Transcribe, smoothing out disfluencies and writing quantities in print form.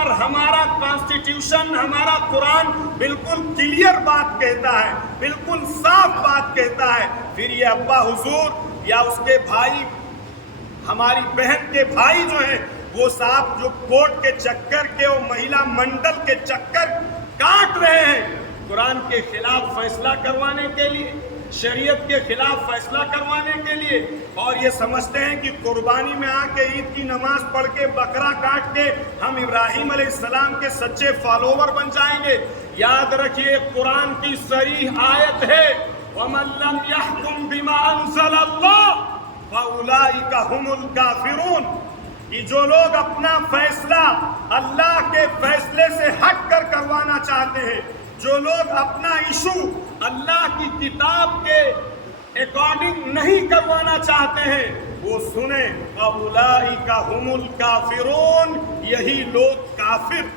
پر ہمارا کانسٹیٹیوشن، ہمارا قرآن بالکل کلیئر بات کہتا ہے، بالکل صاف بات کہتا ہے، پھر یہ ابا حضور یا اس کے بھائی، ہماری بہن کے بھائی جو ہیں، وہ صاحب جو کورٹ کے چکر کے اور مہیلا منڈل کے چکر کاٹ رہے ہیں قرآن کے خلاف فیصلہ کروانے کے لیے، شریعت کے خلاف فیصلہ کروانے کے لیے، اور یہ سمجھتے ہیں کہ قربانی میں آ کے عید کی نماز پڑھ کے بکرا کاٹ کے ہم ابراہیم علیہ السلام کے سچے فالوور بن جائیں گے۔ یاد رکھیے قرآن کی صریح آیت ہے وَمَن لَّمْ يَحْكُم بِمَا أَنزَلَ اللَّهُ فَأُولَٰئِكَ هُمُ الْكَافِرُونَ، کہ جو لوگ اپنا فیصلہ اللہ کے فیصلے سے ہٹ کر کروانا چاہتے ہیں، جو لوگ اپنا ایشو اللہ کی کتاب کے اکارڈنگ نہیں کروانا چاہتے ہیں، وہ سنیں فَأُولَٰئِكَ هُمُ الْكَافِرُونَ، یہی لوگ کافر